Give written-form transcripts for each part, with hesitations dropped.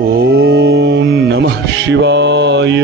ओम नमः शिवाय।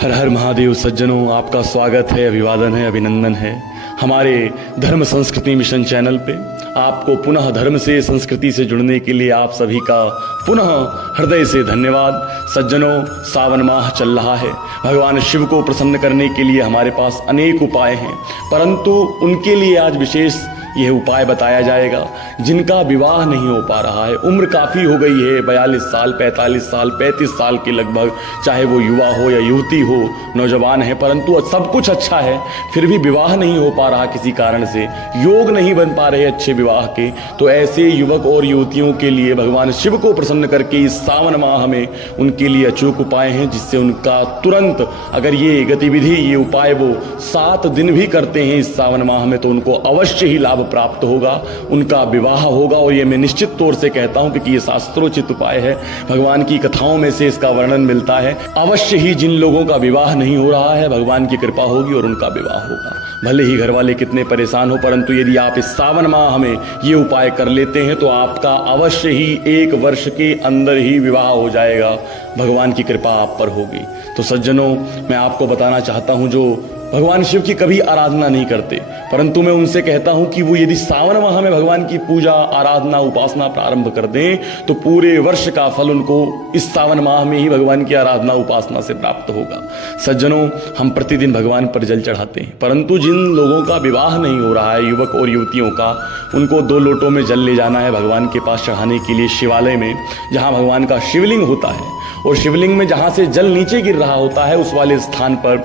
हर हर महादेव। सज्जनों, आपका स्वागत है, अभिवादन है, अभिनंदन है हमारे धर्म संस्कृति मिशन चैनल पे। आपको पुनः धर्म से, संस्कृति से जुड़ने के लिए आप सभी का पुनः हृदय से धन्यवाद। सज्जनों, सावन माह चल रहा है। भगवान शिव को प्रसन्न करने के लिए हमारे पास अनेक उपाय हैं, परंतु उनके लिए आज विशेष यह उपाय बताया जाएगा जिनका विवाह नहीं हो पा रहा है। उम्र काफ़ी हो गई है, 42 साल, 45 साल, 35 साल के लगभग, चाहे वो युवा हो या युवती हो, नौजवान है, परंतु सब कुछ अच्छा है, फिर भी विवाह नहीं हो पा रहा किसी कारण से, योग नहीं बन पा रहे अच्छे विवाह के। तो ऐसे युवक और युवतियों के लिए भगवान शिव को प्रसन्न करके इस सावन माह में उनके लिए अचूक उपाय हैं, जिससे उनका तुरंत, अगर ये गतिविधि, ये उपाय वो 7 दिन भी करते हैं इस सावन माह में, तो उनको अवश्य ही लाभ प्राप्त होगा, उनका विवाह होगा। और ये मैं निश्चित तौर से कहता हूं क्योंकि ये शास्त्रोचित उपाय है, भगवान की कथाओं में से इसका वर्णन मिलता है। अवश्य ही जिन लोगों का विवाह नहीं हो रहा है, भगवान की कृपा होगी और उनका विवाह होगा। भले ही घर वाले कितने परेशान हो, परंतु यदि आप इस सावन माह में ये उपाय कर लेते हैं तो आपका अवश्य ही 1 वर्ष के अंदर ही विवाह हो जाएगा। भगवान की कृपा आप पर होगी। तो सज्जनों, मैं आपको बताना चाहता हूं, जो भगवान शिव की कभी आराधना नहीं करते, परंतु मैं उनसे कहता हूं कि वो यदि सावन माह में भगवान की पूजा, आराधना, उपासना प्रारंभ कर दें तो पूरे वर्ष का फल उनको इस सावन माह में ही भगवान की आराधना, उपासना से प्राप्त होगा। सज्जनों, हम प्रतिदिन भगवान पर जल चढ़ाते हैं, परंतु जिन लोगों का विवाह नहीं हो रहा है, युवक और युवतियों का, उनको 2 लोटों में जल ले जाना है भगवान के पास चढ़ाने के लिए शिवालय में, जहाँ भगवान का शिवलिंग होता है। और शिवलिंग में जहाँ से जल नीचे गिर रहा होता है, उस वाले स्थान पर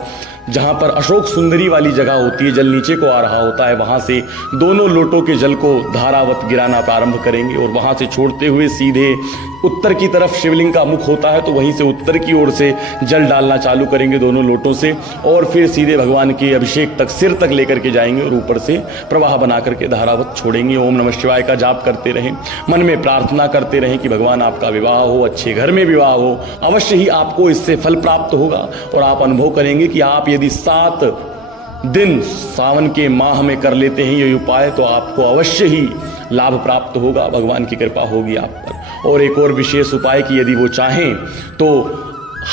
जहाँ पर अशोक सुंदरी वाली जगह होती है, जल नीचे को आ रहा होता है, वहाँ से दोनों लोटों के जल को धारावत गिराना प्रारंभ करेंगे। और वहाँ से छोड़ते हुए सीधे उत्तर की तरफ शिवलिंग का मुख होता है, तो वहीं से उत्तर की ओर से जल डालना चालू करेंगे दोनों लोटों से, और फिर सीधे भगवान के अभिषेक तक, सिर तक लेकर के जाएंगे और ऊपर से प्रवाह बना करके धारावत छोड़ेंगे। ओम नमः शिवाय का जाप करते रहें, मन में प्रार्थना करते रहें कि भगवान आपका विवाह हो, अच्छे घर में विवाह हो। अवश्य ही आपको इससे फल प्राप्त होगा और आप अनुभव करेंगे कि आप यदि 7 दिन सावन के माह में कर लेते हैं ये उपाय, तो आपको अवश्य ही लाभ प्राप्त होगा, भगवान की कृपा होगी आप पर। और एक और विशेष उपाय कि यदि वो चाहें तो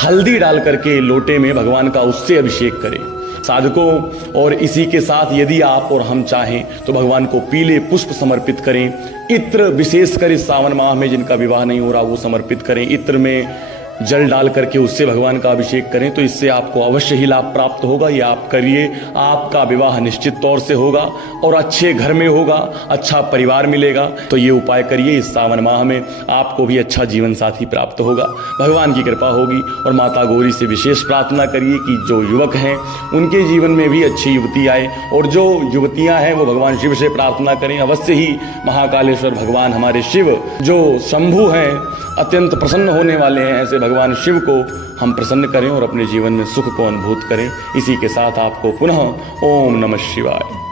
हल्दी डाल करके लोटे में भगवान का उससे अभिषेक करें साधकों। और इसी के साथ यदि आप और हम चाहें तो भगवान को पीले पुष्प समर्पित करें। इत्र विशेषकर इस सावन माह में जिनका विवाह नहीं हो रहा वो समर्पित करें। इत्र में जल डाल करके उससे भगवान का अभिषेक करें, तो इससे आपको अवश्य ही लाभ प्राप्त होगा। ये आप करिए, आपका विवाह निश्चित तौर से होगा और अच्छे घर में होगा, अच्छा परिवार मिलेगा। तो ये उपाय करिए, इस सावन माह में आपको भी अच्छा जीवन साथी प्राप्त होगा, भगवान की कृपा होगी। और माता गौरी से विशेष प्रार्थना करिए कि जो युवक हैं उनके जीवन में भी अच्छी युवती आए, और जो युवतियाँ हैं वो भगवान शिव से प्रार्थना करें। अवश्य ही महाकालेश्वर भगवान हमारे शिव, जो शंभु हैं, अत्यंत प्रसन्न होने वाले हैं। ऐसे भगवान शिव को हम प्रसन्न करें और अपने जीवन में सुख को अनुभूत करें। इसी के साथ आपको पुनः ओम नमः शिवाय।